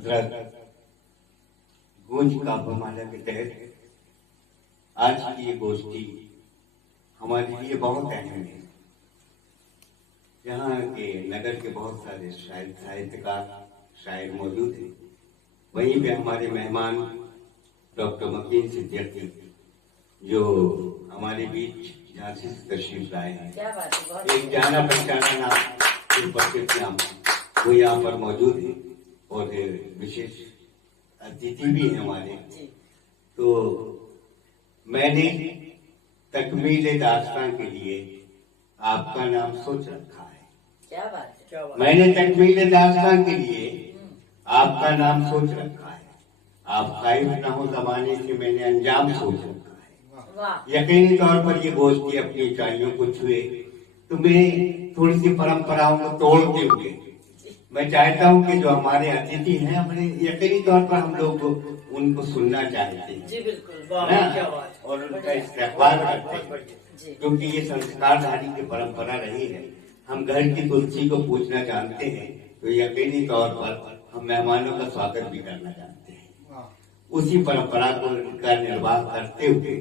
हजरत गूंज काव्यमाला के तहत आज की ये गोष्ठी हमारे लिए बहुत अहम है। यहाँ के नगर के बहुत सारे शायर साहित्यकार शायर मौजूद हैं। वहीं पे हमारे मेहमान डॉक्टर मकीन सिद्दीकी जो हमारे बीच झांसी से तशरीफ लाए हैं। क्या बात है, एक जाना पहचाना नाम वो यहाँ पर मौजूद है और विशेष अतिथि भी है हमारे। तो मैंने तकमील दास्तान के लिए आपका नाम सोच रखा है। क्या बात है, क्या बात मैंने तकमील दास्तान के लिए आपका नाम सोच रखा है। आप खाइफ न हो जमाने से मैंने अंजाम सोच रखा है। वाह, यकीनी तौर पर ये गोष्ठी अपनी ऊंचाइयों को छुए तो मैं थोड़ी सी परंपराओं को तोड़ते हुए मैं चाहता हूँ कि जो हमारे अतिथि हैं हमारे यकीनी तौर पर हम लोग उनको सुनना चाहते हैं। जी बिल्कुल, और उनका इस्तेमाल करते हैं क्योंकि ये संस्कारधारी की परंपरा रही है। हम घर की तुलसी को पूजना जानते हैं तो यकीनी तौर पर हम मेहमानों का स्वागत भी करना जानते हैं। उसी परंपरा को का निर्वाह करते हुए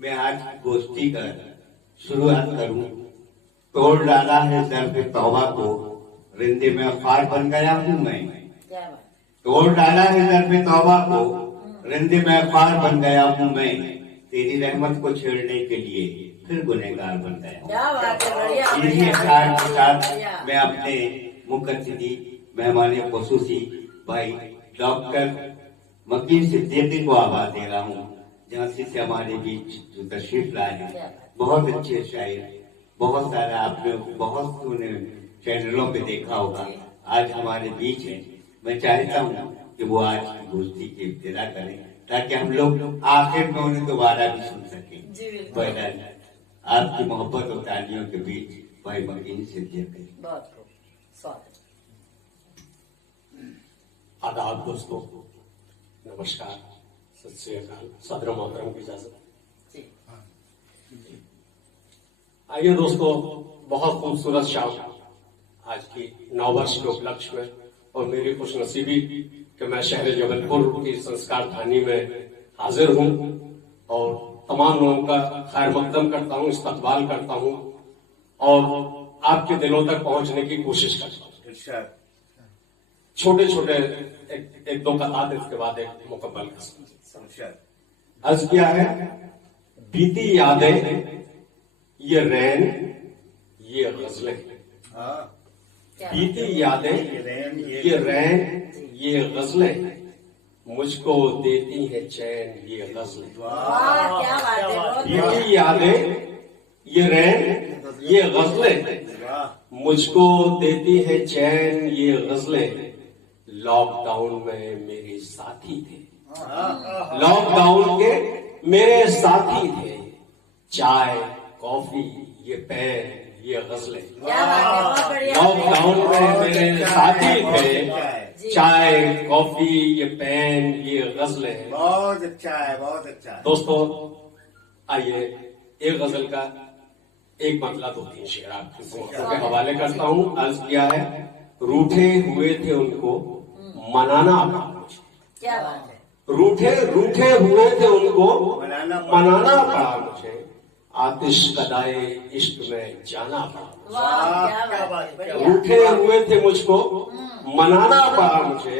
मैं आज गोष्ठी का शुरुआत करूं। तोड़ डाला है दर पे तौबा को, रिंदे में अखार बन गया हूं मैं। तोड़ डाला है दर पे तौबा को, रिंदे में अखार बन गया हूं मैं। तेरी रहमत को छेड़ने के लिए फिर गुनहगार बन गया। इसी अखार के साथ मैं अपने मुख्य अतिथि मेहमान खुसूसी भाई डॉक्टर मकीन सिद्दीकी को आवाज दे रहा हूँ। झांसी से हमारे बीच जो तशरीफ लाए हैं, बहुत अच्छे शायर, बहुत सारा आपने बहुत सुने चैनलों पे देखा होगा, आज हमारे बीच है। मैं चाहता हूँ कि वो आज की गोष्ठी की इब्तिदा करें ताकि हम लोग आखिर में उन्हें दोबारा भी सुन सकें। बहरहाल आपकी मोहब्बत और तालियों के बीच भाई मकीन सिद्दीकी। आदाब दोस्तों, नमस्कार, सत श्री अकाल, सदर मोहतरम की इजाजत। आइए दोस्तों, बहुत खूबसूरत शाम आज की नववर्ष के उपलक्ष्य में और मेरी खुशनसीबी कि मैं शहर जबलपुर की संस्कार धानी में हाजिर हूँ और तमाम लोगों का खैर मकदम करता हूँ, इस्तकबाल करता हूँ और आपके दिलों तक पहुंचने की कोशिश करता हूँ। छोटे छोटे एक दो कतार, इसके बाद एक मुकम्मल अर्ज किया है। बीती यादें ये रैन ये गजलें, बीती यादें ये रैन ये गजलें, मुझको देती है चैन ये गजलें। बीती यादें ये रैन ये गजलें, मुझको देती है चैन ये गजलें। लॉकडाउन में मेरे साथी थे, लॉकडाउन के मेरे साथी थे। चाय कॉफी ये पैन ये गजलें, लॉकडाउन में मेरे साथी थे। चाय कॉफी ये पैन ये गजलें। बहुत अच्छा है, बहुत अच्छा है। दोस्तों आइए एक गजल का एक मतलब दो तीन शेर आपके हवाले करता हूँ। अर्ज किया है। रूठे हुए थे उनको मनाना पड़ा मुझे। क्या बात है, रूठे रूठे हुए थे उनको मनाना पड़ा मुझे। आतिश कदाए इश्क में जाना पड़ा। रूठे हुए थे मुझको मनाना पड़ा मुझे।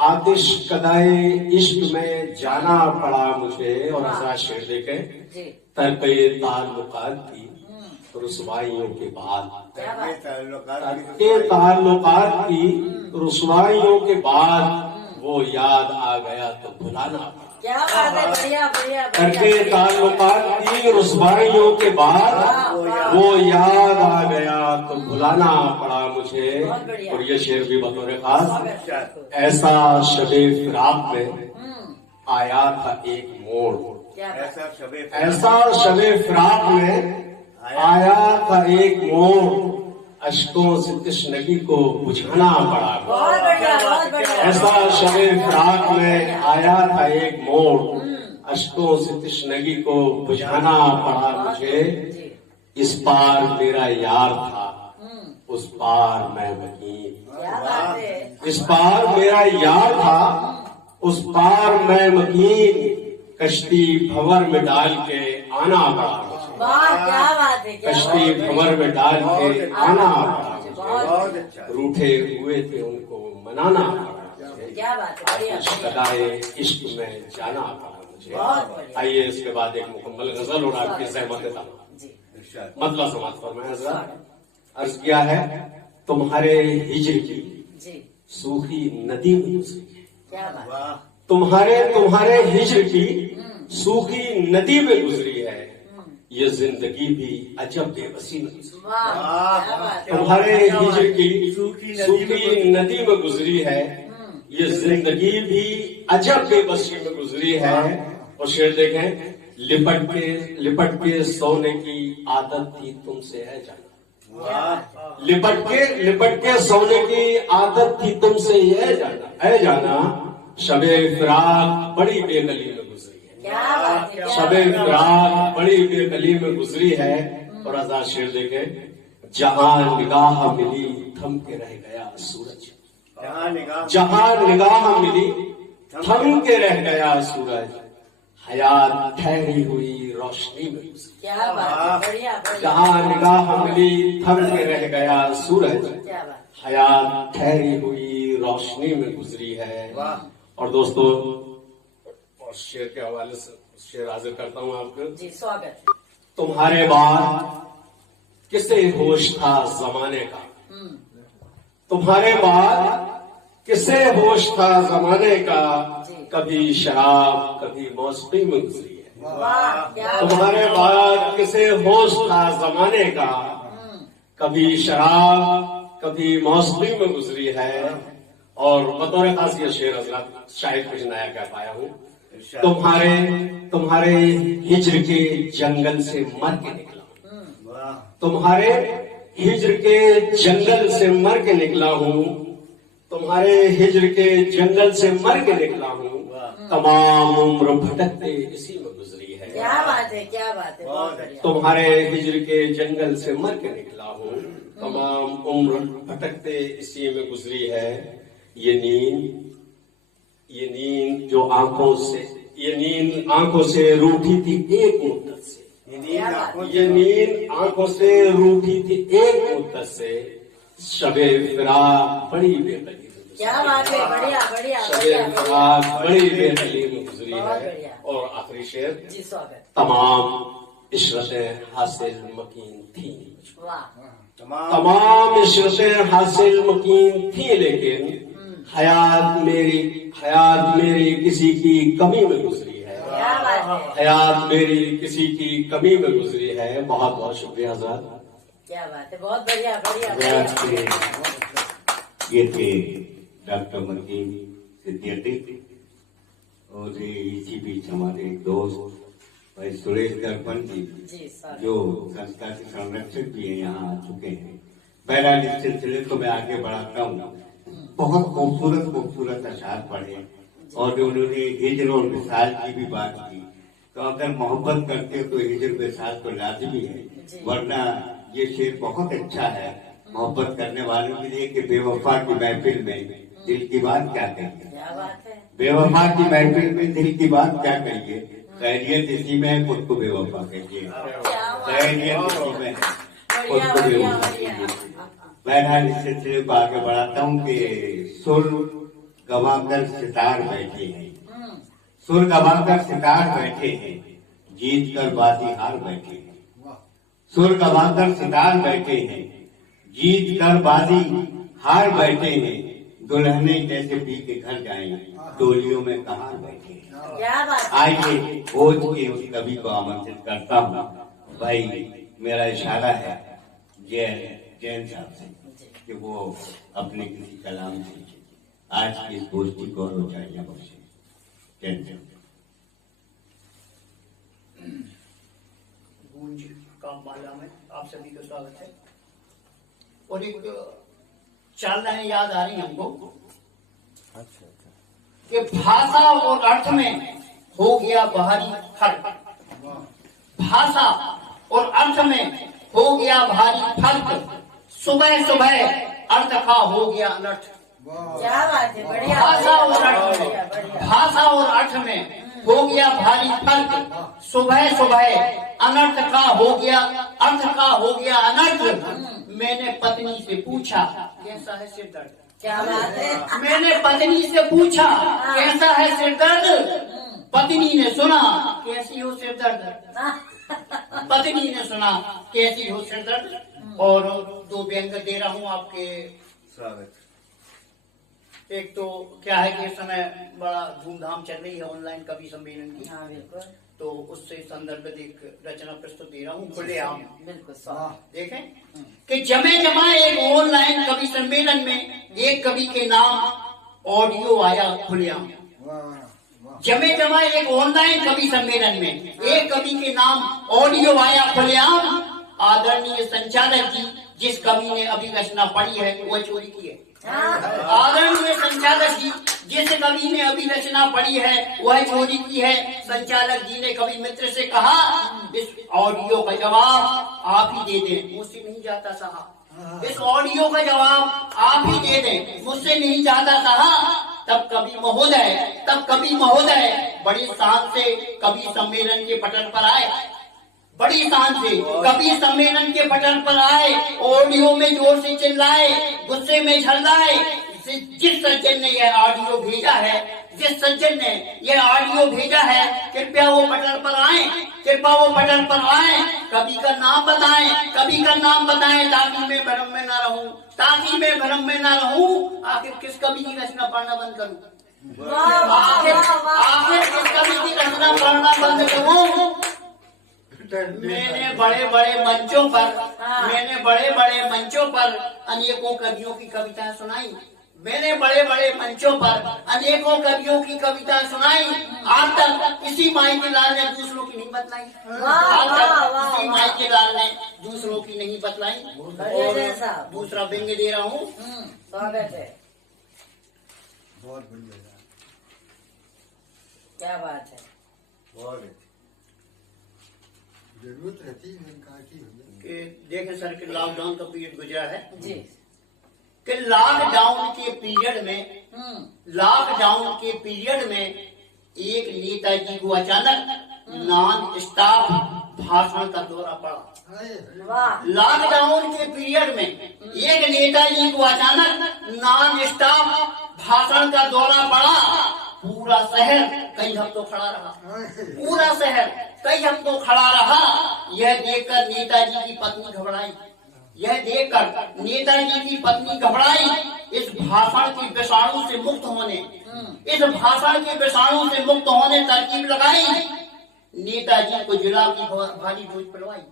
आतिश कदाए इश्क में जाना पड़ा मुझे। और ऐसा शेर देखे। तरके ताल्लुकात की रुसवाइयों के बाद, तरके ताल्लुकात की रुसवाइयों के बाद वो याद आ गया तो भुलाना पड़ा। क्या बात है, बढ़िया बढ़िया। करके ताल्लुकात की रुसवाइयों के बाद वो याद आ गया तो भुलाना पड़ा मुझे। और ये शेर भी बतौर खास। ऐसा शबे फिराक में आया था एक मोड़, ऐसा शबे फिराक में आया था एक मोड़। अश्कों से तशनगी को बुझाना पड़ा। ऐसा शबे फिराक में आया था एक मोड़। अश्कों से तशनगी को बुझाना पड़ा मुझे। इस पार मेरा यार था, उस पार मैं मकीन। क्या बात है। इस पार मेरा यार था, उस पार मैं मकीन, कश्ती भंवर में डाल के आना पड़ा मुझे। वाह क्या बात है, क्या कश्ती बात है। भंवर में डाल के आना पड़ा मुझे। बहुत अच्छा रूठे हुए थे उनको मनाना पड़ा मुझे। क्या बात है, बढ़िया कुछ बढ़िया। कदाए इश्क में जाना पड़ा मुझे। बहुत बढ़िया। आइए इसके बाद एक मुकम्मल गजल और आपकी सहमत था जी मतलब समाज फरमाया हजरत। अर्ज किया है, तुम्हारे हिज्र की जी सूखी नदी में गुजरी है। क्या बात। तुम्हारे हिज्र की सूखी नदी में गुजरी है, ये जिंदगी भी अजब बेबसी में गुजरी। वाह क्या बात है। तुम्हारे हिज्र की सूखी नदी में गुजरी है, ये जिंदगी भी अजब बेबसी में गुजरी है। और शेर देखें, लिपट के सोने की आदत थी तुमसे है जाना। लिपट के सोने की आदत थी तुमसे है जाना। शबे फिराक बड़ी बेकली में गुजरी है। क्या बात है। शबे फिराक बड़ी बेकली में गुजरी है। और आजाद शेर देखे, जहां निगाह मिली थम के रह गया सूरज। जहां निगाह मिली थम के रह गया सूरज, हयात ठहरी हुई रोशनी में गुजरी। क्या बात है, बढ़िया बढ़िया। जहां निगाह मिली थम के रह गया सूरज, क्या बात। हयात ठहरी हुई रोशनी में गुजरी है। और दोस्तों, और शेर के हवाले से शेर हाजिर करता हूं आपको। जी स्वागत। तुम्हारे बाद किसे होश था जमाने का, तुम्हारे बाद किसे होश था जमाने का, कभी शराब कभी मौसमी में गुजरी है। वाह क्या बात। तुम्हारे बाद किसे होश था जमाने का, कभी शराब कभी मौसमी में गुजरी है। और बतौर खास ये शेर हजरत शायद कुछ नया कह पाया हूँ। तुम्हारे हिज्र के जंगल से मर के निकला हूँ। तुम्हारे हिज्र के जंगल से मर के निकला हूँ। तुम्हारे हिज्र के जंगल से मर के निकला हूँ। तमाम उम्र भटकते इसी में गुजरी है। क्या बात है, क्या बात है, बहुत बढ़िया। तुम्हारे हिज्र के जंगल से मर के निकला हूँ। तमाम उम्र भटकते इसी में गुजरी है। ये नींद जो ये नींद आंखों से रूठी थी एक मुद्दत से। ये नींद आंखों से रूठी थी एक मुद्दत से, शबे फिराक बड़ी बेकली में गुजरी। क्या बात है, बढ़िया बढ़िया शबे बढ़िया फिराक बड़ी बेकली में गुजरी बहुत है। बढ़िया। और आखिरी शेर, जी स्वागत। तमाम इशरतें हासिल मकीन थी। वाह तमाम इशरतें हासिल मकीन थी, लेकिन हयात मेरी किसी की कमी में गुजरी है। क्या बात है। हयात मेरी किसी की कमी में गुजरी है। बहुत बहुत शुक्रिया हज़रत। क्या बात है, बहुत बढ़िया बढ़िया प्रयास बढ़िया। के ये थे डॉक्टर मकीन सिद्दीकी और इसी बीच हमारे एक दोस्त भाई सुरेश दर्पण जी जी स्वागत। जो संस्था के संरक्षक भी हैं, यहाँ आ चुके हैं। बहरहाल इस सिलसिले को मैं आगे बढ़ाता हूँ। बहुत खूबसूरत अशार पढ़े और उन्होंने हिज्र और विसाल की भी बात की। तो अगर मोहब्बत करते हो तो हिज्र विसाल तो लाजमी है, वरना ये शेर बहुत अच्छा है मोहब्बत करने वालों के लिए कि बेवफा की महफिल में दिल की बात क्या कहिए। क्या बात है। बेवफा की महफिल में दिल की बात क्या कहिए, खैरियत इसी में है खुद को बेवफा कहिए। खैरियत इसी में है खुद बढ़िया को बढ़िया बेवफा बढ़िया। कहिए। बहरहाल इस सिलसिले को आगे बढ़ाता हूँ कि सुर गवाकर सितार बैठे हैं, सुर गवाकर सितार बैठे हैं, जीत कर बाजी हार बैठे हैं। सुर गवाकर सितार बैठे हैं, जीत कर बाजी हार बैठे हैं। दुल्हने कैसे पी के घर जाएं, टोलियों में कहां बैठे हैं। क्या बात है। आइए खोज के उस कवि को आमंत्रित करता हूँ। भाई मेरा इशारा है जैन साहब से कि वो अपने किसी कलाम से आज की इस गोष्ठी को और ऊंचाइयां बख्शे। जैन साहब। गूंज काममाला में आप सभी का स्वागत है। और एक चालनाएं याद आ रही हमको कि भाषा और अर्थ में हो गया भारी फर्क। भाषा और अर्थ में हो गया भारी फर्क। सुबह सुबह अर्थ का हो गया अनर्थ। क्या बात है, बढ़िया भाषा और बढ़िया अर्थ बढ़िया में, बढ़िया। भाषा और अर्थ में हो गया भारी फर्क। सुबह सुबह अनर्थ का हो गया, अर्थ का हो गया अनर्थ। मैंने पत्नी से पूछा कैसा है सिर दर्द। क्या बात है। मैंने पत्नी से पूछा कैसा है सिर दर्द। पत्नी ने सुना कैसी हो सिर दर्द। पत्नी ने सुना कैसी हो सिर दर्द। और दो व्यंग दे रहा हूँ आपके स्वागत। एक तो क्या है कि इस समय बड़ा धूमधाम चल रही है ऑनलाइन कवि सम्मेलन की, हाँ बिल्कुल तो उससे संदर्भित एक रचना प्रस्तुत दे रहा हूँ खुलेआम। बिल्कुल स्वागत। देखें कि जमे जमा एक ऑनलाइन कवि सम्मेलन में एक कवि के नाम ऑडियो आया खुलेआम। जमे जमा एक ऑनलाइन कवि सम्मेलन में एक कवि के नाम ऑडियो आया खुलेआम। आदरणीय संचालक जी, जिस कवि ने अभी रचना पढ़ी है वह चोरी की है। आदरणीय संचालक जी, जिस कवि ने अभी रचना पढ़ी है वह चोरी की है। संचालक जी ने कवि मित्र से कहा इस ऑडियो का जवाब आप ही दे दें, मुझसे नहीं जाता साहब। इस ऑडियो का जवाब आप ही दे दें, मुझसे नहीं जाता साहब। तब कवि महोदय बड़ी शान से कवि सम्मेलन के पटल पर आए। बड़ी शान से कवि सम्मेलन के पटल पर आए, ऑडियो में जोर से चिल्लाए, गुस्से में झल्लाए। जिस सज्जन ने यह ऑडियो भेजा है, जिस सज्जन ने यह ऑडियो भेजा है, कृपया वो पटल पर आए, कृपया वो पटल पर आए। कवि का नाम बताएं, कवि का नाम बताएं, ताकि मैं भ्रम में ना रहूं, ताकि मैं भ्रम में ना रहूं। आखिर किस कवि की रचना पढ़ना बंद करूं? आखिर किस कवि की रचना पढ़ना बंद करूं? मैंने बड़े बड़े मंचों पर अनेकों कवियों की कविताएं सुनाई। मैंने बड़े बड़े मंचों पर अनेकों कवियों की कविताएं सुनाई। आज तक इसी माई के लाल ने दूसरों की नहीं बतलाई। आज तक इसी माई के लाल ने दूसरों की नहीं बतलाई। और दूसरा व्यंग्य दे रहा हूँ। स्वागत है। बहुत बढ़िया, क्या बात है। बहुत जरूरत रहती है कहा की कि देखें सर कि लॉकडाउन का पीरियड गुजरा है जी। कि लॉकडाउन के पीरियड में एक नेताजी को अचानक नॉन स्टॉप भाषण का दौरा पड़ा। वाह। लॉकडाउन के पीरियड में एक नेताजी को अचानक नॉन स्टॉप भाषण का दौरा पड़ा। पूरा शहर कई हफ्तों खड़ा रहा, पूरा शहर कई हफ्तों खड़ा रहा। यह देखकर नेताजी की पत्नी घबराई, यह देखकर नेताजी की पत्नी घबराई। इस भाषण के विषाणु से मुक्त होने, इस भाषण के विषाणु से मुक्त होने तरकीब लगाई। नेताजी को जुलाब की भारी डोज पिलवाई,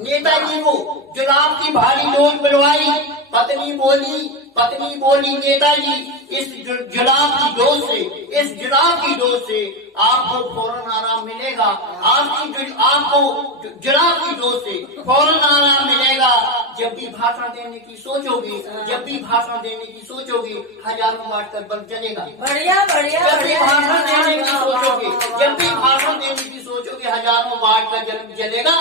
नेताजी को जुलाब की भारी डोज पिलवाई। पत्नी बोली नेताजी इस जुलाब की डोज से आपको फौरन आराम मिलेगा। आपको जुलाब की डोज से फौरन आराम मिलेगा। जब भी भाषण देने की सोचोगे, हजारों वाट का बल्ब जलेगा। बढ़िया बढ़िया। जब भी भाषण देने की सोचोगे, हजारों वाट का बल्ब जलेगा।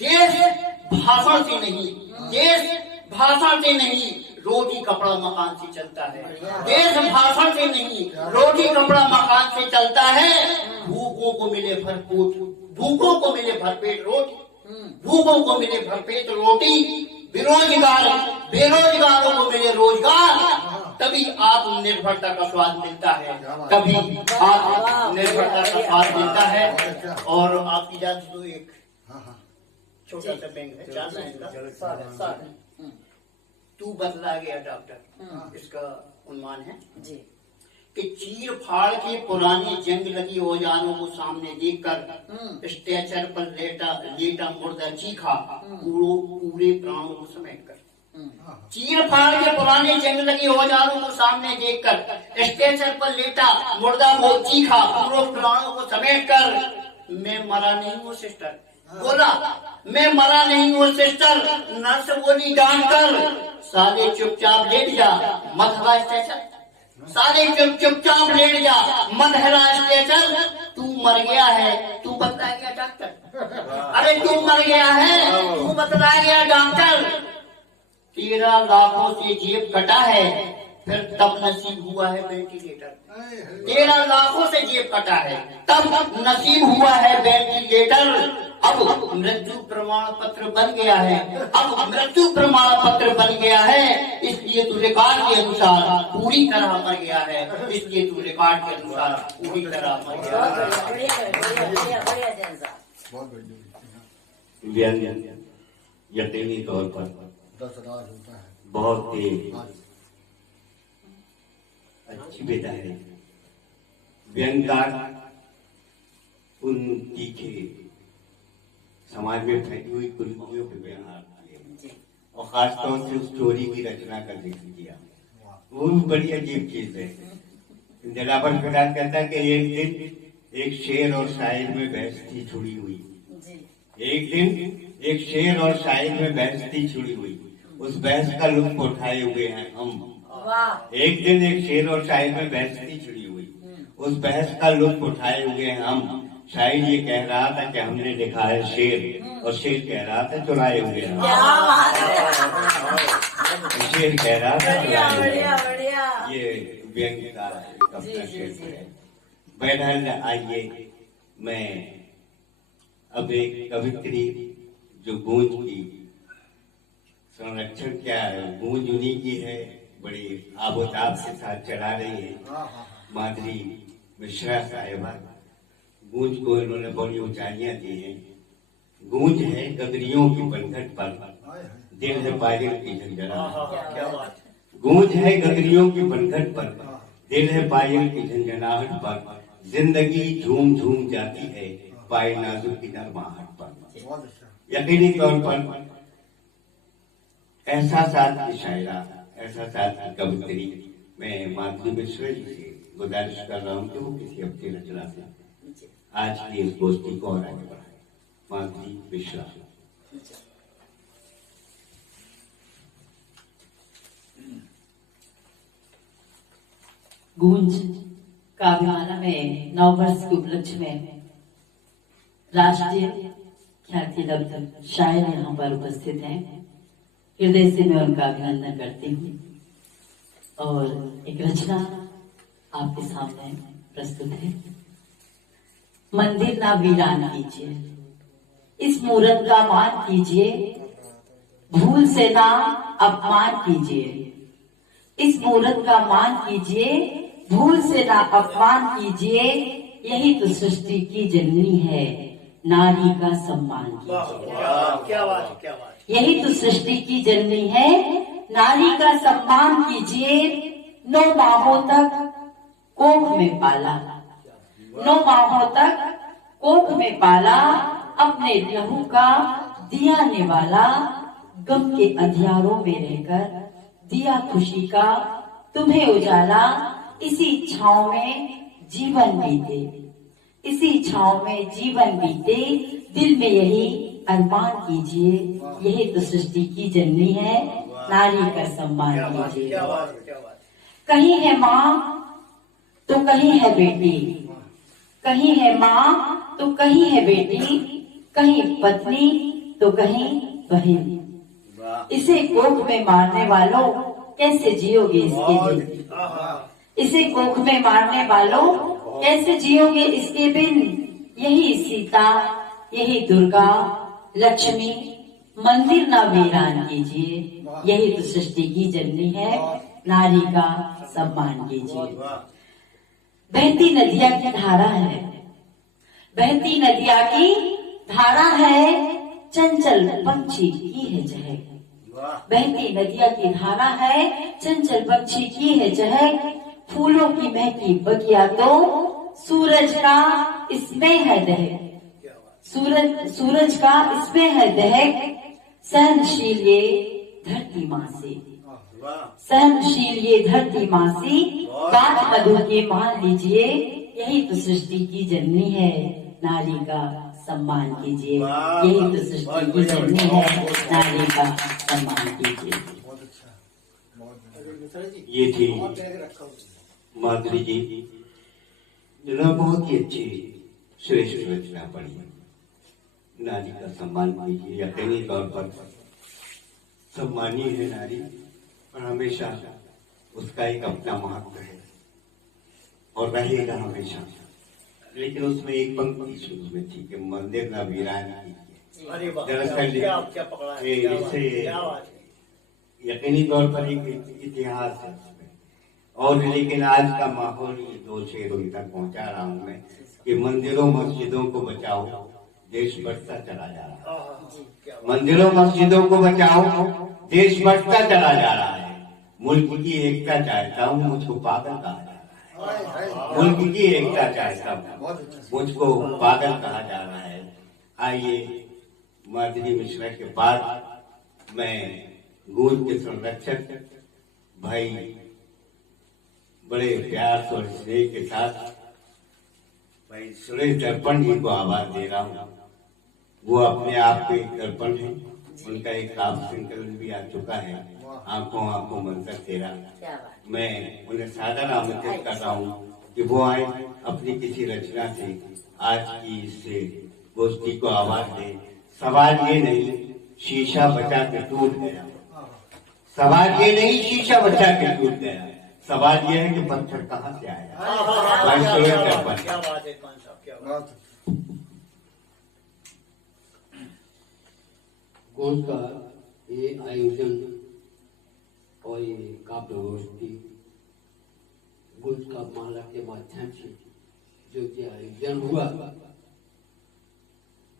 देश भाषण से नहीं रोटी कपड़ा मकान से चलता है। देश भाषण से नहीं रोटी कपड़ा मकान से चलता है। भूखों को मिले भरपेट रोटी, बेरोजगारों को मिले रोजगार, तभी आत्मनिर्भरता का स्वाद मिलता है, और आपकी जात तो एक छोटा सा बैंक है, 4 लाइन का। तू बतला गया डॉक्टर, इसका उन्मान है जी कि चीर फाड़ के पुरानी जंग लगी औजारों को सामने देखकर स्ट्रेचर पर लेटा मुर्दा चीखा पूरे प्राणों को समेटकर। चीर फाड़ के पुरानी जंग लगी औजारों को सामने देखकर स्ट्रेचर पर लेटा मुर्दा वो चीखा पूरे प्राणों को समेटकर। मैं मरा नहीं हूँ सिस्टर, बोला मैं मरा नहीं हूँ सिस्टर। नर्स बोली डॉक्टर साले चुपचाप लेट जा, मत हवा स्ट्रेचर। साले चुपचाप लेट जा, मत हवा स्ट्रेचर। तू मर गया है, तू बतला गया डॉक्टर। अरे तू मर गया है, तू बतला गया डॉक्टर। 13 लाखों से जेब कटा है, फिर तब नसीब हुआ है वेंटिलेटर। 13 लाखों से जेब कटा है, तब नसीब हुआ है वेंटिलेटर। अब मृत्यु प्रमाण पत्र बन गया है, अब मृत्यु प्रमाण पत्र बन गया है, इसलिए तू रिकॉर्ड के अनुसार पूरी तरह मर गया है, इसलिए तू रिकॉर्ड के अनुसार पूरी तरह मर गया बहुत है। बढ़िया बढ़िया बढ़िया बढ़िया जैन साहब। बहुत बढ़िया। व्यंग्य यकीनी तौर पर 10 राज होता है। बहुत ही आज अच्छी विधा है। व्यंग्यकार उन तीखे समाज में फैली हुई कुरीतियों पे बयान किए जी और खासतौर से उस चोरी की रचना का जिक्र किया। वो भी बड़ी अजीब चीज है। जलावर फिलहाल कहता है कि एक दिन एक शेर और शायर में बहस थी छुड़ी हुई। जी एक दिन एक शेर और शायर में बहस थी छुड़ी हुई। उस बहस का लुत्फ उठाए हुए हैं हम। वाह एक दिन एक शेर और शायर में बहस थी छुड़ी हुई। उस बहस का लुत्फ उठाए हुए हैं हम। शायर ये कह रहा था कि हमने लिखा है शेर, और शेर कह रहा था चुराए हुए हैं। क्या बात है। शेर कह रहा था बढ़िया चुराए हुए बढ़िया हैं। बढ़िया। ये व्यंग्य का एक जी, अपना जी, क्षेत्र जी। है। बहरहाल आइए, मैं अब एक कवित्री जो गूंज की संरक्षण क्या है, गूंज उन्हीं की है, बड़ी आबोताब के साथ चला रही है माधुरी मिश्रा साहिबा। गूंज को इन्होंने बड़ी ऊंचाइयां दी हैं। गूंज है गगरियों की पनघट पर, दिल है पायल की झंझनाहट। क्या बात। गूंज है गगरियों की पनघट पर, दिल है पायल की झंझनाहट पर, जिंदगी झूम झूम जाती है पाए नाजुक की नरमाहट पर। बहुत अच्छा। यकीनी तौर पर एहसासात की शायरा, एहसासात की कवित्री मैं माधुरी मिश्रा जी से गुजारिश कर रहा हूँ कि वो किसी अपनी रचना से आज की इस गोष्ठी को और आगे बढ़ाए। माधुरी मिश्रा। गूंज काव्यमाला में 9 वर्ष के उपलक्ष्य में राष्ट्रीय ख्याति लब्ध शायर यहाँ पर उपस्थित हैं। हृदय से मैं उनका अभिनंदन करती हूँ और एक रचना आपके सामने प्रस्तुत है। मंदिर ना वीरान कीजिए, इस मूरत का मान कीजिए, भूल से ना अपमान कीजिए। इस मूरत का मान कीजिए, भूल से ना अपमान कीजिए। यही तो सृष्टि की जननी है, नारी का सम्मान कीजिए। क्या बात, क्या बात। यही तो सृष्टि की जननी है, नारी का सम्मान कीजिए। 9 माहों तक कोख में पाला, 9 माहों तक कोख में पाला, अपने लहू का दिया निवाला। गम के अंधियारों में रहकर दिया खुशी का तुम्हें उजाला। इसी छांव में जीवन बीते, इसी छांव में जीवन बीते। दिल में यही अरमान कीजिए, यही तो सृष्टि की जननी है, नारी का सम्मान कीजिए। क्या बात, क्या बात। कहीं है माँ तो कहीं है बेटी, कहीं है माँ तो कहीं है बेटी, कहीं पत्नी तो कहीं बहन। इसे कोख में मारने वालों कैसे जियोगे इसके बिन? इसे कोख में मारने वालों कैसे जियोगे इसके बिन? यही सीता, यही दुर्गा, लक्ष्मी, मंदिर ना वीरान कीजिए। यही तो सृष्टि की जननी है, नारी का सम्मान कीजिए। बहती नदिया की धारा है, बहती नदिया की धारा है, चंचल पंछी की है चहक। बहती नदिया की धारा है, चंचल पंछी की है चहक। फूलों की महकी बगिया तो सूरज का इसमें है दहक, सूरज का इसमें है दहक। सहनशील ये धरती माँ से, सहनशील ये धरती माँ से, बात मधु के मान लीजिए। यही तो सृष्टि की जननी है, नारी का सम्मान कीजिए। यही तो सृष्टि की जननी है, नारी का सम्मान कीजिए। बहुत अच्छा। बहुत ये थी माधुरी जी, जिन्होंने बहुत ही अच्छी श्रेष्ठ रचना पढ़ी। नारी का सम्मान कीजिए। यकीनी तौर पर सम्मानीय है नारी, और हमेशा उसका एक अपना महत्व है और रहेगा हमेशा। लेकिन उसमें एक पंक्ति शुरू में थी कि मंदिर न वीरान कीजिए। अरे वाह, दरअसल क्या पकड़ा है, क्या बात है, क्या बात है। यकीनी तौर पर एक इतिहास है उसमें। और लेकिन आज का माहौल ये दो शेर उन तक पहुंचा रहा हूं मैं कि मंदिरों मस्जिदों को बचाओ, देश बढ़ता चला जा रहा है। मंदिरों मस्जिदों को बचाओ, देश बढ़ता चला जा रहा है। मुल्क की एकता चाहता हूँ, मुझको पागल कहा जा रहा है। मुल्क की एकता चाहता हूँ, मुझको पागल कहा जा रहा है। आइए माधुरी मिश्रा के बाद मैं गूंज के संरक्षक भाई बड़े प्यार और स्नेह के साथ भाई सुरेश दर्पण जी को आवाज दे रहा हूँ। वो अपने आप के दर्पण है। उनका एक काव्य संकलन भी आ चुका है, आंखों आंखों मंतर तेरा। क्या बात। मैं उन्हें सादर आमंत्रित कर रहा हूँ कि वो आए, अपनी किसी रचना से आज की इस गोष्ठी को आवाज दे। सवाल ये नहीं शीशा बचा के टूट गया, सवाल ये नहीं शीशा बचा के टूट गया, सवाल ये है कि पत्थर कहाँ से आया। भाई सुरेश दर्पण। क्या बात है खान साहब, क्या बात है। गूंज का ये आयोजन और ये काव्य गोष्ठी गूंज का माला के माध्यम से जो ये आयोजन हुआ,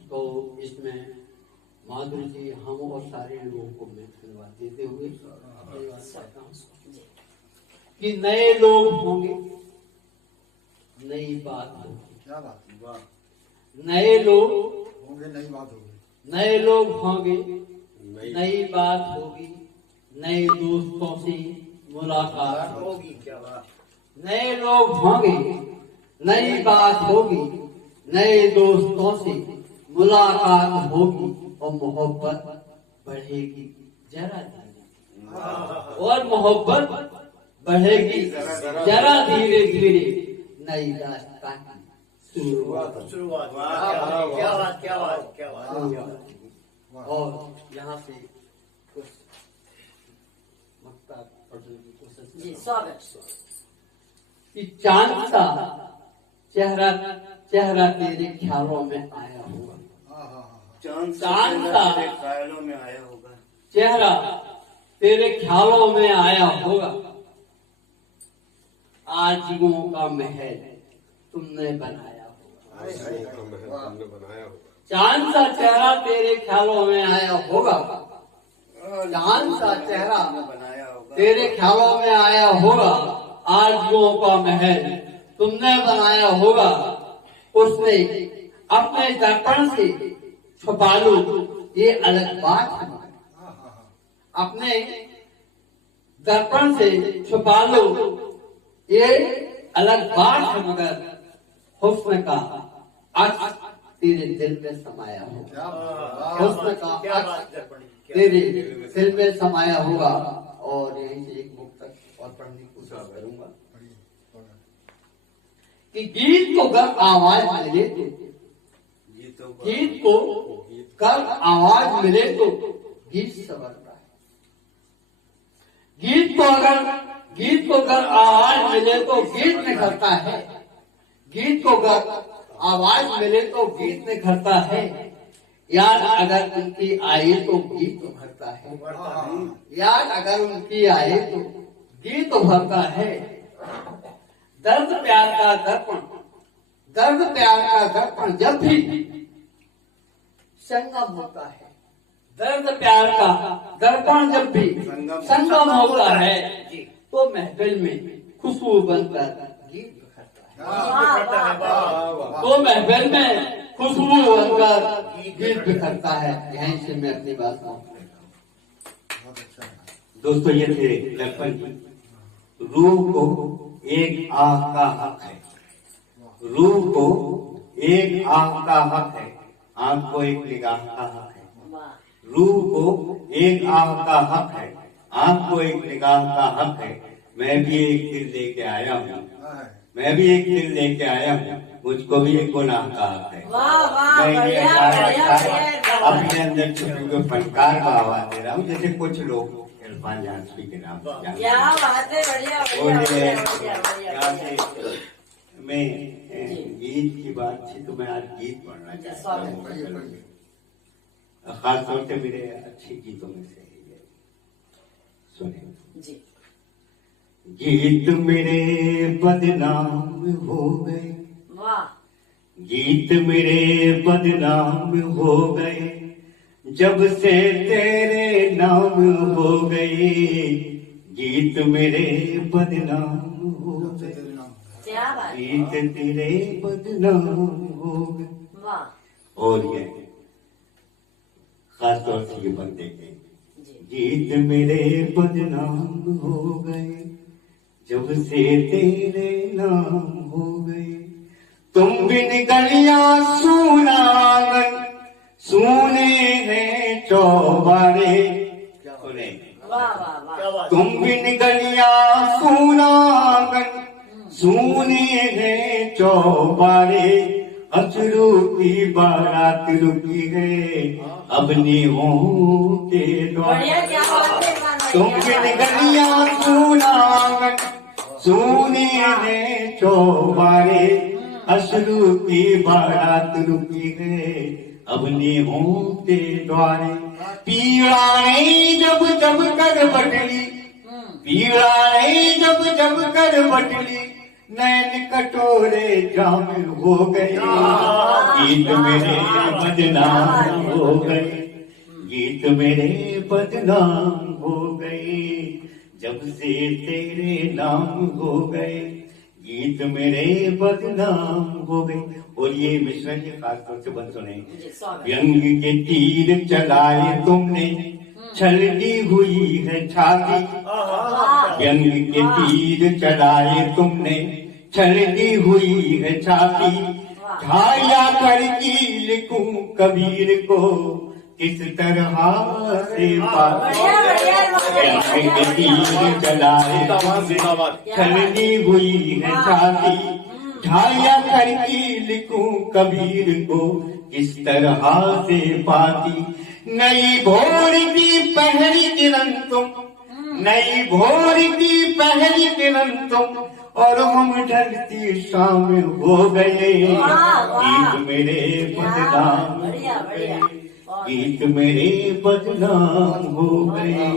तो इसमें माधुरी जी, हम और सारे लोगों को मैं धन्यवाद देते हुए धन्यवाद करता हूँ कि नए लोग होंगे, नई बात होगी। क्या बात है, वाह। नए लोग होंगे, नई बात होगी। नए लोग होंगे, नई बात होगी, नए दोस्तों से मुलाकात होगी। होगी, क्या बात। नए लोग होंगे, नई बात होगी, नए दोस्तों से मुलाकात होगी और मोहब्बत बढ़ेगी जरा धीरे, और मोहब्बत बढ़ेगी जरा धीरे धीरे, नई दास्तान की शुरुआत शुरुआत। क्या बात, क्या बात, क्या बात। होगी। और यहाँ से कुछ मक्ता पढ़ने की कोशिश जी स्वागत। कि चांद सा चेहरा चेहरा तेरे ख्यालों में आया होगा, हाँ हाँ हाँ। चांद सा ख्यालों में आया होगा, चेहरा तेरे ख्यालों में आया होगा, आजियों का महल तुमने बनाया होगा। चांद सा चेहरा तेरे ख्यालों में आया होगा, चांद सा चेहरा बनाया होगा, तेरे ख्यालों में आया होगा, आजियों का महल तुमने बनाया होगा। उसने अपने दर्पण से छुपा लो ये अलग बात है, अपने दर्पण से छुपा लो ये अलग बात है, मगर हुस्न का अक्स तेरे दिल में समाया होगा। क्या बात, हुस्न का क्या अक्स बात दर्पणी, क्या तेरे दिल में समाया होगा। और यहीं से एक मुक्तक और पढ़ने की कोशिश करूंगा कि गीत को कर आवाज मिले तो, गीत को कर आवाज मिले तो गीत संवरता है। गीत को अगर आवाज मिले तो गीत निखरता है, गीत को अगर आवाज मिले तो गीत निखरता है। याद अगर उनकी आए तो गीत उभरता है, याद अगर उनकी आए तो गीत उभरता है। दर्द प्यार का दर्पण, दर्द प्यार का दर्पण जब भी संगम होता है, दर्द प्यार का दर्पण जब भी संगम होता है, तो महफिल में खुशबू बनकर गीत बिखरता है। तो महफिल में खुशबू बनकर गीत बिखरता है। यहीं से मैं अपनी बात समाप्त करता हूँ। बहुत अच्छा है। दोस्तों ये थे दर्पण जी। रूह को एक आह का हक है, रूह को एक आह का हक है, आंख को एक निगाह का हक है। रूह को एक आह का हक है, आंख को एक निगाह का हक है। मैं भी एक दिल लेके आया हूँ, मैं भी एक दिल लेके आया हूँ, मुझको भी एक गुनाह का हक है। वाह वाह, मैं ये बढ़िया गाना बढ़िया गाया। बढ़िया। अपने अंदर छुपे हुए फनकार का आवाज दे रहा हूँ, जैसे कुछ लोग इरफान जांसवी के नाम से जानते क्या हैं। बात है, बढ़िया और बढ़िया ये बढ़िया बढ़िया यहाँ से मैं गीत की बात थी तो मैं आज गीत पढ़ना चाहता हूँ, खासतौर से मेरे अच्छे गीतों में से है। सुनिए। जी। गीत मेरे बदनाम हो गए, वाह। गीत मेरे बदनाम हो गए, जब से तेरे नाम हो गए। गीत मेरे बदनाम हो गए, क्या बात है, गीत तेरे बदनाम हो गए। वाह। और ये खासतौर से ये बनते हैं, जी। गीत मेरे बदनाम हो गए, जब से तेरे नाम हो गए। तुम बिन गलियां सूना आंगन, सूने हैं चौबारे। सुने। वाह वाह वाह। तुम बिन गलियां सूना आंगन, सूने हैं चौबारे। अचरू की बारात रुकी है, अब नीहों के द्वार। बढ़िया, क्या बात है गाना, तुम क्या बिन बात है। गलियां सूना आंगन, सूने हैं चौबारे। अशरू की बारात रुकी है, अब नीहों के द्वारे। पीड़ाएं जब जब कर बटली, पीड़ाएं जब जब कर बटली, नैन कटोरे जाम हो गए। गीत मेरे बदनाम हो गए, गीत मेरे बदनाम हो गए, जब से तेरे नाम हो गए। गीत मेरे बदनाम हो गए। और ये मिश्रण के खासतौर से बंद सुने। जी, स्वागत। व्यंग के तीर चलाए तुमने, छलनी हुई है छाती। व्यंग के तीर चलाए तुमने, छलनी हुई है छाती। ढाया कर की लिखूं कबीर को, किस तरह से पाती। व्यंग के तीर चलाए तुमने, छलनी हुई है छाती। ढाया कर की लिखूं कबीर को, किस तरह से पाती। नई भोर की पहली किरण तुम, नई भोर की पहली किरण तुम, और हम ढलती शाम हो गए। गीत मेरे बदनाम हो गए, गीत मेरे बदनाम हो गए।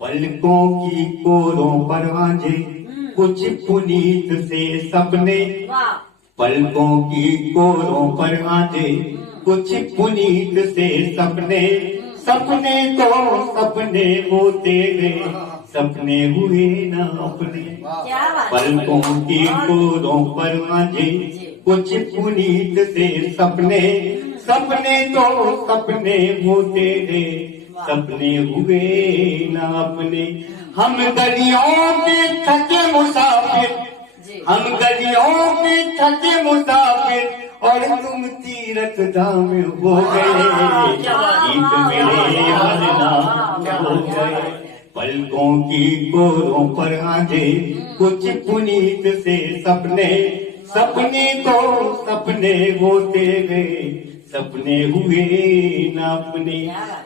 पलकों की कोरों पर आजे, कुछ पुनीत से सपने। पलकों की कोरों पर आजे, कुछ पुनीत से सपने। सपने तो सपने होते गए, सपने हुए न अपने। पलकों की कोरों पर आजे, कुछ पुनीत से सपने। सपने तो सपने होते गए, सपने हुए न अपने। हम गलियों के थके मुसाफिर, हम गलियों के थके मुसाफिर, और तुम तीरथ धाम हो गए। गीत मेरे बदनाम हो गए। पलकों की कोरों पर आजे, कुछ पुनीत से सपने। सपने तो सपने होते गए, सपने हुए न अपने।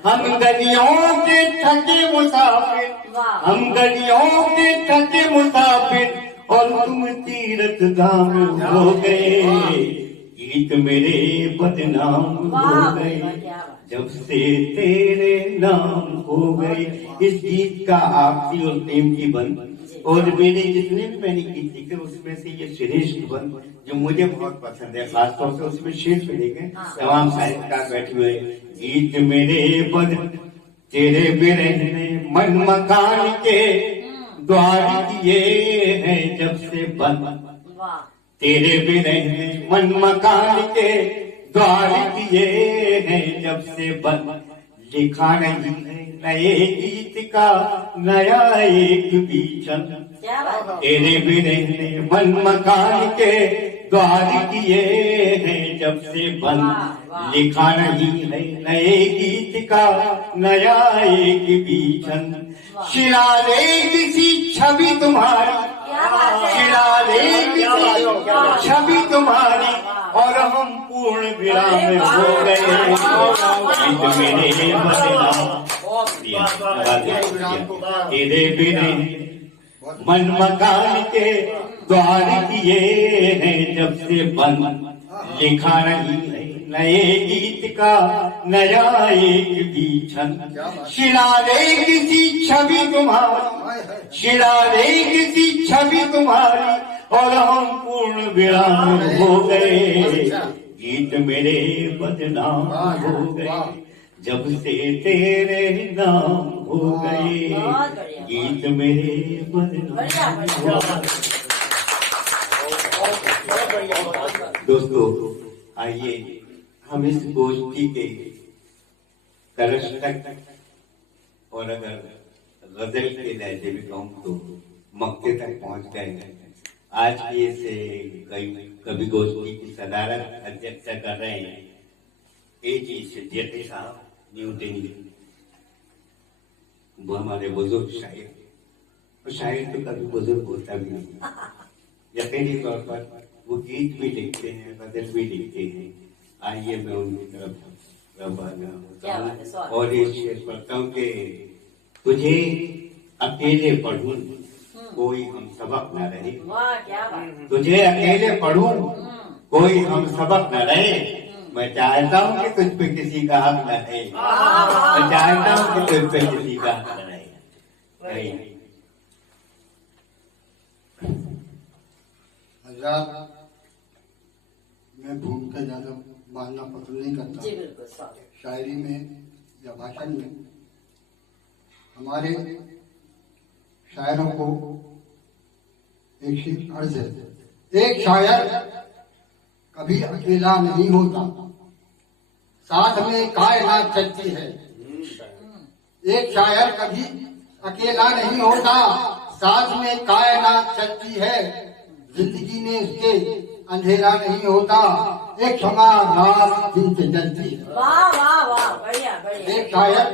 हम गलियों के थके मुसाफिर, हम गलियों के थके मुसाफिर, और तुम तीरथ धाम हो गए। गीत मेरे बदनाम हो गए, जब से तेरे नाम हो गए। इस गीत का आखिरी और प्रेम की बंद, और मेरे जितने भी मैंने गीत लिखे उसमें से ये श्रेष्ठ बंद जो मुझे बहुत पसंद है, खासतौर से उसमें शेर पे लिखे तमाम साहित्यकार बैठे हुए। गीत मेरे बद तेरे बिरहने मन मकान के द्वार किए हैं जब से बंद। तेरे बिरहने मन मकान के द्वार किए हैं जब से बंद। लिखा नहीं है नए गीत का नया एक भी छंद। तेरे बिरहने मन मकान के द्वार किए हैं जब से बंद। लिखा नहीं है नए गीत का नया एक भी छंद। शिलाले किसी छवि तुम्हारी, शिलाले किसी छवि तुम्हारी, और हम पूर्ण विराम हो गए, गीत मेरे बदनाम। तेरे बिने मन मकान के द्वार किए हैं जब से बंद, लिखा नहीं है नए गीत का नया एक भी छंद। शिलारे किसी छवि तुम्हारी, शिलारे किसी छवि तुम्हारी, और हम पूर्ण विराम हो गए, गीत मेरे बदनाम हो गए, जब से तेरे नाम हो गए, गीत मेरे बदनाम हो गए। दोस्तों, आइए हम इस गोष्ठी के कलश तक, और अगर गजल के लहजे में कहूँ तो मक्के तक पहुंच गए। आज की इस कवि गोष्ठी की सदारत अध्यक्षता कर रहे हैं A.G. सिद्दीकी साहब, न्यू दिल्ली। वो हमारे बुजुर्ग शायर, और शायर तो कभी बुजुर्ग होता भी नहीं, यकीनी तौर पर वो गीत भी लिखते हैं, गजल भी लिखते हैं। आइए मैं उनकी तरफ रवाना होता हूँ और ये शेर पढ़ता हूँ कि तुझे अकेले पढ़ूं कोई हम सबक न रहे, तुझे अकेले पढ़ूं कोई हम सबक न रहे, मैं चाहता हूँ कि तुझ पे किसी का हक न रहे, मैं चाहता हूँ कि तुझ पे किसी का हक न रहे। हजरात, मैं भूमिका ज्यादा मानना पसंद नहीं करता। जी बिल्कुल स्वागत। शायरी में या भाषण में हमारे शायरों को एक अर्ज है, एक शायर कभी अकेला नहीं होता, साथ में कायनात चलती है। एक शायर कभी अकेला नहीं होता, साथ में कायनात चलती है, जिंदगी में उसके अंधेरा नहीं होता, एक क्षमा रात दिन से जलती है। वाह वाह वाह, बढ़िया बढ़िया। एक शायर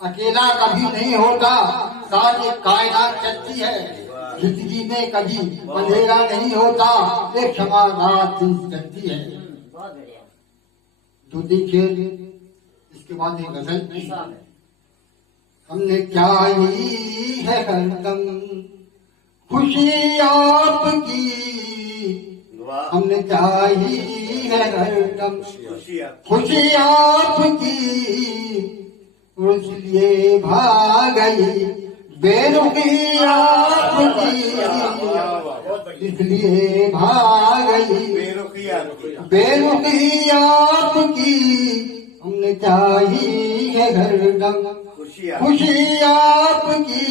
अकेला कभी नहीं होता, साथ एक कायनात चलती है, जिंदगी में कभी अंधेरा नहीं होता, एक क्षमा रात दिन से जलती है। बहुत बढ़िया। दूसरी शेर, इसके बाद एक गजल। स्वागत। हमने क्या ही है हरदम खुशी आपकी, हमने चाही है हरदम खुशी आपकी, इसलिए भाग गई बेरुखी आपकी, इसलिए भाग गई बेरुखी आपकी, हमने चाही है हरदम खुशी आपकी,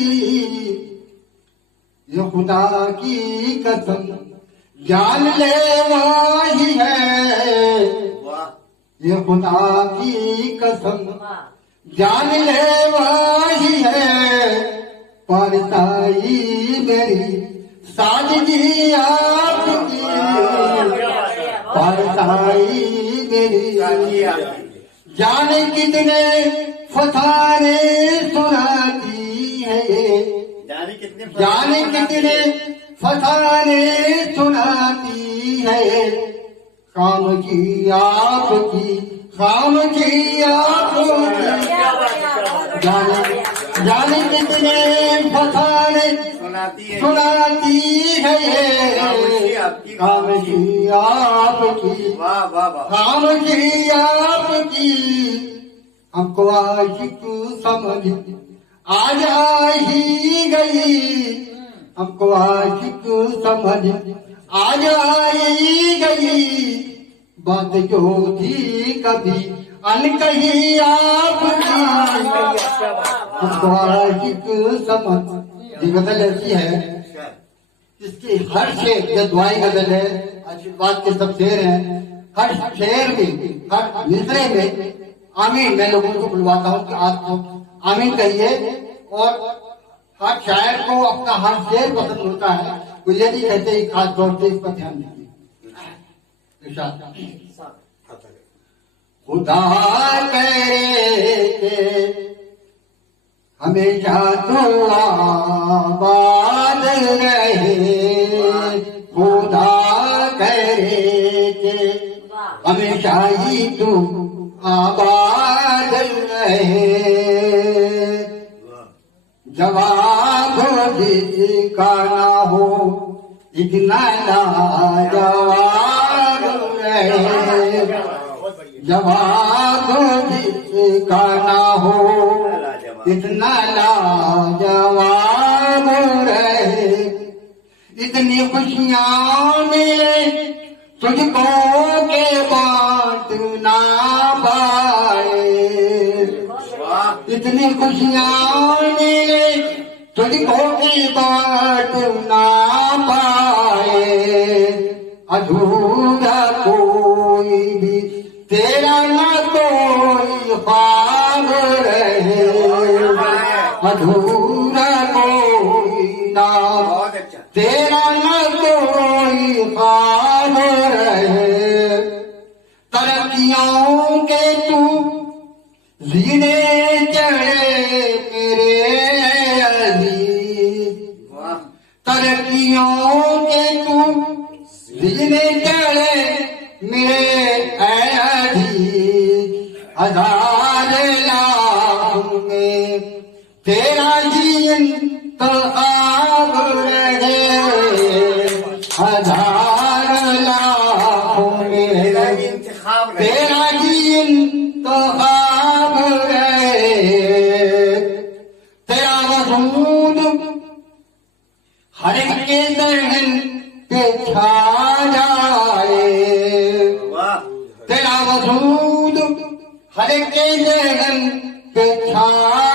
ये खुदा की कसम जान ले वही है, ये खुदा की कसम जान ले वही है, परताई मेरी सादगी आपकी, परताई मेरी जाने कितने फसाने सुनाती है, जाने कितने फसाने सुनाती है, काम की आपकी, काम की आपकी, जाने कितने फसाने सुनाती है, काम की आपकी, काम की आपकी, हमको आशिक समझ आज आ ही गई, हमको आशिक समझ आज आई गई, बात जो थी कभी अनकही आपकी, हमको आशिक समझ। ये गजल ऐसी है, इसकी हर शेर, ये दुआई गजल है, आशीर्वाद के सब शेर हैं, हर शेर में, हर मिसरे में आमीन, मैं लोगों को बुलवाता हूँ कि आप तो आमीन कहिए, और हर शायर को अपना हर शेर पसंद होता है, वो ये नहीं कहते खास तौर से इस पर ध्यान दीजिए। खुदा करे हमेशा तू आबाद रहे, खुदा करे हमेशा ही तू आबाद रहे। जवाब जिसका ना हो इतना लाजवाब रहे। जवाब जिसका ना हो इतना लाजवाब रहे। इतनी खुशियाँ मिले तुझको के बात ना पाए। इतनी खुशियाँ मिले तुझको की बात ना पाए। अधूरा कोई भी तेरा ना कोई ख्वाब रहे। अधूरा कोई ना तेरा ना कोई ख्वाब रहे। तरक्कियों के तू जीने चढ़े मेरे अजीज। तरक्कियों के तू जीने चढ़े मेरे अजीज। हजार लाख में तेरा जीवन तो आब रहे। हजार लाखों में तेरा जीवन तो आब रहे। तेरा वजूद हर एक के दहन पे छा जाए। तेरा वजूद हर एक के दहन पे छा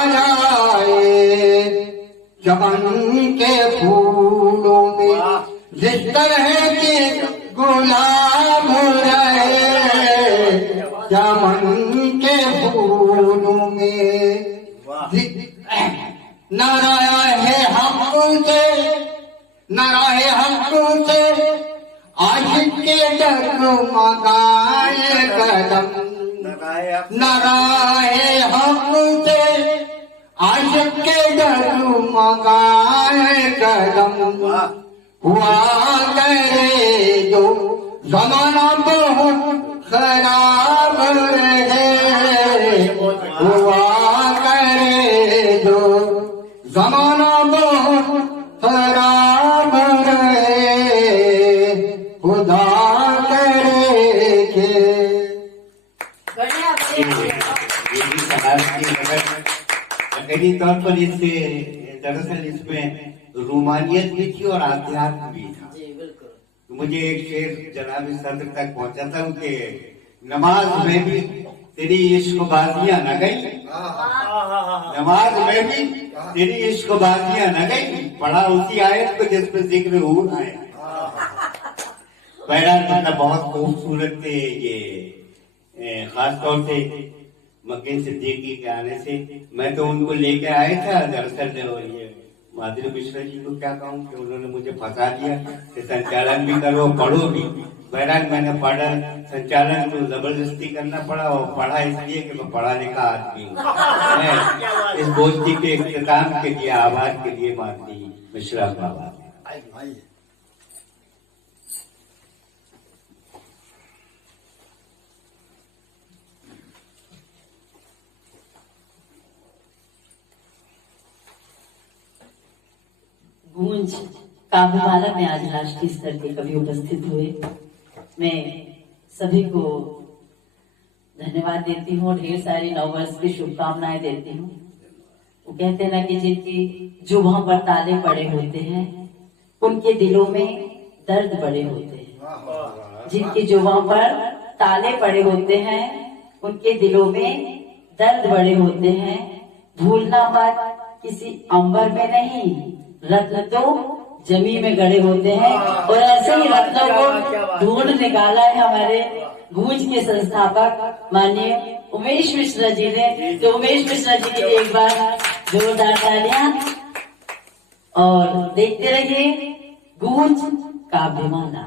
जाए। चमन के फूलों में जिस तरह के गुलाब रहे। चमन के फूलों में नारा है हक से, नारा है हक से आशिक के डगमगाए कदम। नारा है हक से आशिक के डगमगाए कदम। हुआ करे जो जमाना बहुत खराब रहे। हुआ करे जो जमाना बहुत खराब रहे। खुदा करे के बढ़िया ये बढ़िया। भी समाज की अकेली तौर पर इससे दरअसल इसमें रूमानियत भी थी और आध्यात्म भी था। जी बिल्कुल। मुझे एक शेर जनाब सदर तक पहुंचाता हूँ कि नमाज में भी तेरी इश्कबाजियां न गई। नमाज में भी तेरी इश्कबाजियां न गई। पढ़ा उसी आयत को जिसमें जिक्र हूर है। बहरहाल मतलब बहुत खूबसूरत थे ये, खास तौर से मक्के सिद्दीकी के आने से। मैं तो उनको लेके आया था दरअसल, और ये माधुरी मिश्रा जी को क्या कहूँ कि उन्होंने मुझे फंसा दिया कि संचालन भी करो पढ़ो भी। बहरहाल मैंने पढ़ा, संचालन को जबरदस्ती करना पड़ा और पढ़ा इसलिए कि मैं पढ़ा लिखा आदमी हूँ। मैं इस गोष्ठी के इख्तिताम के लिए आभार के लिए माधुरी मिश्रा का आभार। गूंज काव्यमाला में आज राष्ट्रीय स्तर के कवि उपस्थित हुए। मैं सभी को धन्यवाद देती हूँ, ढेर सारी नववर्ष की शुभकामनाएं देती हूँ। वो कहते हैं ना कि जिनकी जुबां पर ताले पड़े होते हैं उनके दिलों में दर्द बड़े होते हैं। जिनकी जुबां पर ताले पड़े होते हैं उनके दिलों में दर्द बड़े होते हैं। भूलना मत किसी अंबर में नहीं, रत्न तो जमी में गड़े होते हैं। और ऐसे ही रत्नों को ढूंढ निकाला है हमारे गूंज के संस्थापक माननीय उमेश मिश्रा जी ने। तो उमेश मिश्रा जी के लिए एक बार जोरदार तालियां। और देखते रहिए गूंज काव्यमाला।